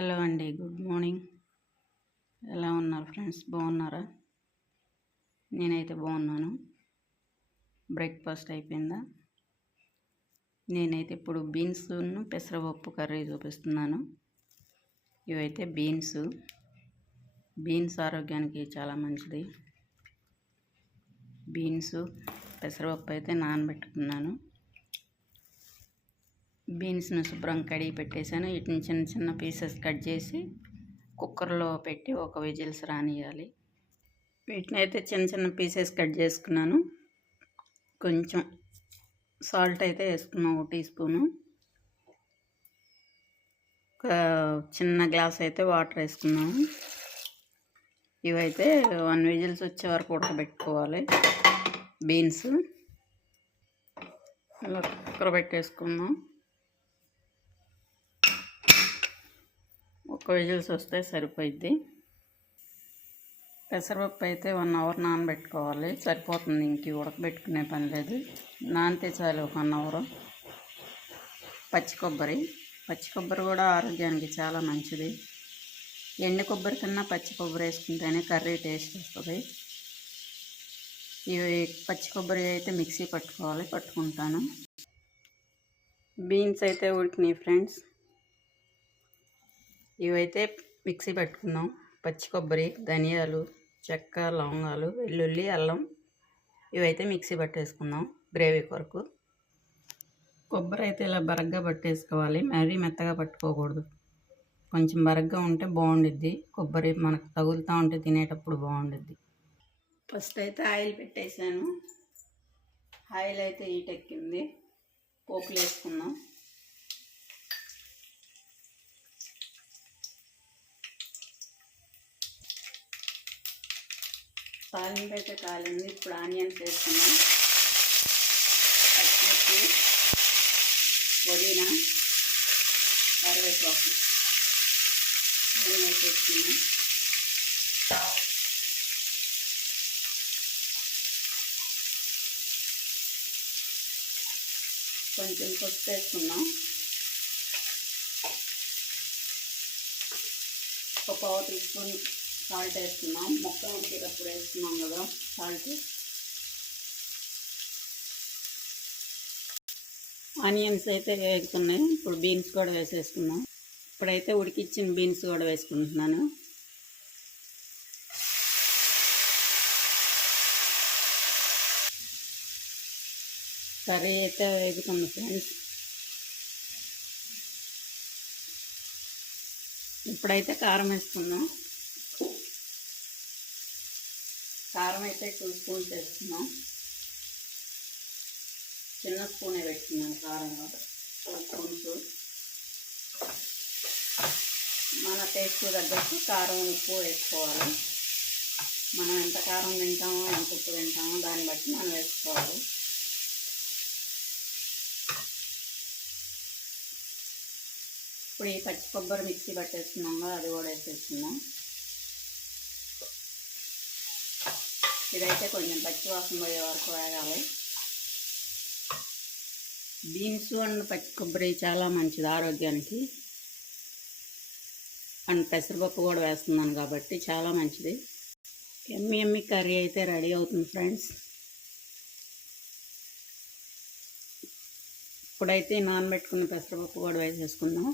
Hello అండి good morning. ఎలా ఉన్నారు ఫ్రెండ్స్? బాగున్నారా? నేనైతే బాగున్నాను. బ్రేక్ఫాస్ట్ అయిపోయిందా? నేనైతే ఇప్పుడు బీన్స్ను పెసరపప్పు కర్రీ చూపిస్తున్నాను. ఇవైతే బీన్స్. బీన్స్ ఆరోగ్యానికి చాలా మంచిది. బీన్స్ పెసరపప్పు అయితే నానబెట్టుకున్నాను. బీన్స్ను శుభ్రం కడిగి పెట్టేశాను. వీటిని చిన్న చిన్న పీసెస్ కట్ చేసి కుక్కర్లో పెట్టి ఒక విజిల్స్ రానియాలి వీటిని అయితే చిన్న చిన్న పీసెస్ కట్ చేసుకున్నాను. కొంచెం సాల్ట్ అయితే వేసుకున్నాం ఒక టీ స్పూను. ఒక చిన్న గ్లాస్ అయితే వాటర్ వేసుకున్నాము ఇవైతే వన్ విజిల్స్ వచ్చే వరకు ఉడకబెట్టుకోవాలి. బీన్స్ ఇలా కుక్కర్ పెట్టేసుకున్నాం. ఒక్క విజిల్స్ వస్తే సరిపోయిద్ది. పెసరపప్పు అయితే వన్ అవర్ నానబెట్టుకోవాలి. సరిపోతుంది ఇంక ఉడకబెట్టుకునే పని లేదు. నానితే చాలు వన్ అవర్. పచ్చి కొబ్బరి. పచ్చి కొబ్బరి కూడా ఆరోగ్యానికి చాలా మంచిది. ఎండు కొబ్బరి కన్నా పచ్చి కొబ్బరి వేసుకుంటేనే కర్రీ టేస్ట్ వస్తుంది. ఇవి పచ్చి కొబ్బరి అయితే మిక్సీ పట్టుకోవాలి పట్టుకుంటాను. బీన్స్ అయితే ఉడికినాయి ఫ్రెండ్స్. ఇవైతే మిక్సీ పెట్టుకుందాం పచ్చి కొబ్బరి ధనియాలు చెక్క లవంగాలు వెల్లుల్లి అల్లం ఇవైతే మిక్సీ పట్టేసుకుందాం గ్రేవీ కొరకు. కొబ్బరి అయితే ఇలా బరగ్గా పట్టేసుకోవాలి. మరీ మెత్తగా పట్టుకోకూడదు. కొంచెం బరగ్గా ఉంటే బాగుండిద్ది. కొబ్బరి మనకు తగులుతూ ఉంటే తినేటప్పుడు బాగుండిద్ది. ఫస్ట్ అయితే ఆయిల్ పెట్టేశాను. ఆయిల్ అయితే ఈటెక్కింది పోపులు వేసుకుందాం తాలింపు అయితే కాలింది. ఇప్పుడు ఆనియన్స్ వేసుకున్నాం పచ్చిమిర్చి పుదీనా కరివేపాకు. ఇవన్నీ కొంచెం పసుపు వేసుకున్నాం ఒక పావు టీ స్పూన్ సాల్ట్ వేస్తున్నాం. మొక్క ఉడికేటప్పుడు వేస్తున్నాం కదా సాల్ట్. ఆనియన్స్ అయితే వేగుతున్నాయి. ఇప్పుడు బీన్స్ కూడా వేసేసుకున్నాం ఇప్పుడైతే ఉడికిచ్చిన బీన్స్ కూడా వేసుకుంటున్నాను. కర్రీ అయితే వేగుతుంది ఫ్రెండ్స్. ఇప్పుడైతే కారం వేస్తున్నాం కారం అయితే టూ స్పూన్స్ వేస్తున్నాం. చిన్న స్పూనే పెట్టుకున్నాను కారం టూ స్పూన్స్. మన టేస్ట్ తగ్గట్టు కారం ఉప్పు వేసుకోవాలి. మనం ఎంత కారం తింటామో ఎంత ఉప్పు తింటామో దాన్ని బట్టి మనం వేసుకోవాలి. ఇప్పుడు ఈ పచ్చి కొబ్బరి మిక్సీ పట్టేస్తున్నాం అది కూడా వేసేస్తున్నాం. ఇదైతే కొంచెం పచ్చి వాసన పోయే వరకు వేగాలి. బీన్స్ అండ్ పచ్చి కొబ్బరి చాలా మంచిది ఆరోగ్యానికి. అండ్ పెసరపప్పు కూడా వేస్తున్నాను కాబట్టి చాలా మంచిది. ఎమ్మి ఎమ్మి కర్రీ అయితే రెడీ అవుతుంది ఫ్రెండ్స్. ఇప్పుడైతే నానబెట్టుకున్న పెసరపప్పు కూడా వేసేసుకుందాం.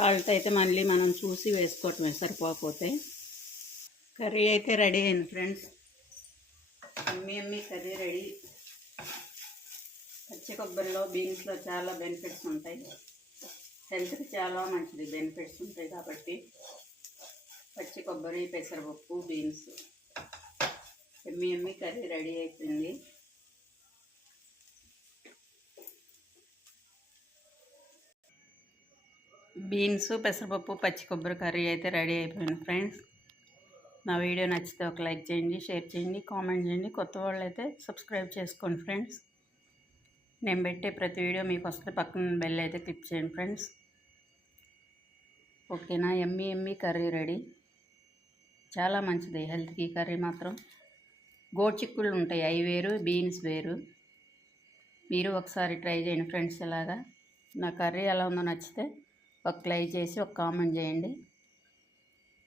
సాల్ట్ అయితే మళ్ళీ మనం చూసి వేసుకోవటమే సరిపోకపోతే. కర్రీ అయితే రెడీ అయింది ఫ్రెండ్స్. అమ్మి అమ్మి కర్రీ రెడీ. పచ్చి కొబ్బరిలో బీన్స్లో చాలా బెనిఫిట్స్ ఉంటాయి. హెల్త్కి చాలా మంచిది బెనిఫిట్స్ ఉంటాయి కాబట్టి. పచ్చి కొబ్బరి పెసరపప్పు బీన్స్. ఎమ్మి ఎమ్మి కర్రీ రెడీ అయిపోయింది. బీన్స్ పెసరపప్పు పచ్చి కొబ్బరి కర్రీ అయితే రెడీ అయిపోయింది ఫ్రెండ్స్. నా వీడియో నచ్చితే ఒక లైక్ చేయండి షేర్ చేయండి కామెంట్ చేయండి. కొత్త వాళ్ళు అయితే సబ్స్క్రైబ్ చేసుకోండి ఫ్రెండ్స్. నేను పెట్టే ప్రతి వీడియో మీకు వస్తే పక్కన బెల్ అయితే క్లిక్ చేయండి ఫ్రెండ్స్. ఓకేనా? ఎమ్మి ఎమ్మి కర్రీ రెడీ. చాలా మంచిది. హెల్త్కి కర్రీ మాత్రం. గోడు చిక్కుళ్ళు ఉంటాయి. అవి వేరు బీన్స్ వేరు. మీరు ఒకసారి ట్రై చేయండి ఫ్రెండ్స్ ఇలాగా. నా కర్రీ ఎలా ఉందో నచ్చితే ఒక లైక్ చేసి ఒక కామెంట్ చేయండి.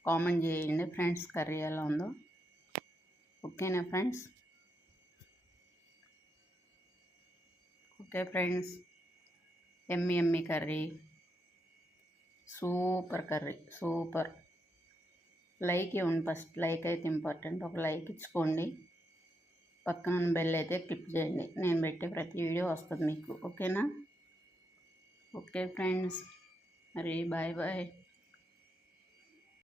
కామెంట్ చేయండి ఫ్రెండ్స్ కర్రీ ఎలా ఉందో. ఓకేనా ఫ్రెండ్స్? Okay friends. ఎమ్మి ఎమ్మి curry. Super curry super. Like ఇవ్వండి ఫస్ట్. లైక్ అయితే ఇంపార్టెంట్. ఒక లైక్ ఇచ్చుకోండి. పక్కన ఉన్న బెల్ అయితే క్లిక్ చేయండి. నేను పెట్టే ప్రతి వీడియో వస్తుంది మీకు. ఓకేనా? Okay friends. अरे बाय बाय।